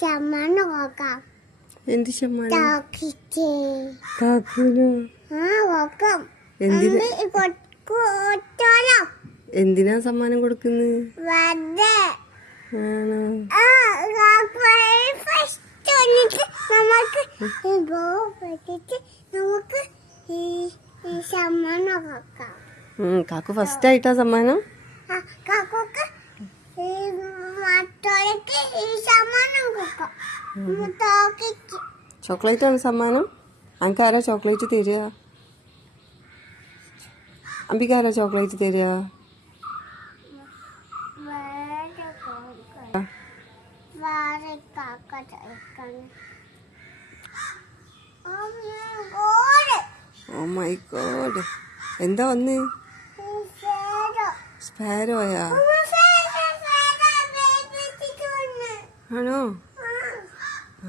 സമ്മാനം നോക്കാം. എന്ത് സമ്മാനം? എന്തിനാ സമ്മാനം കൊടുക്കുന്നത്? കാക്കു ഫസ്റ്റ് ആയിട്ടാ സമ്മാനം. ചോക്ലേറ്റ് ആണ് സമ്മാനം. അനക്കാരാ ചോക്ലേറ്റ് തരിക? അമ്പിക്കാരാ ചോക്ലേറ്റ് തരിക? ഓ മൈ ഗോഡ്, എന്താ വന്ന്? സ്പാരോയാ? ആണോ? ആ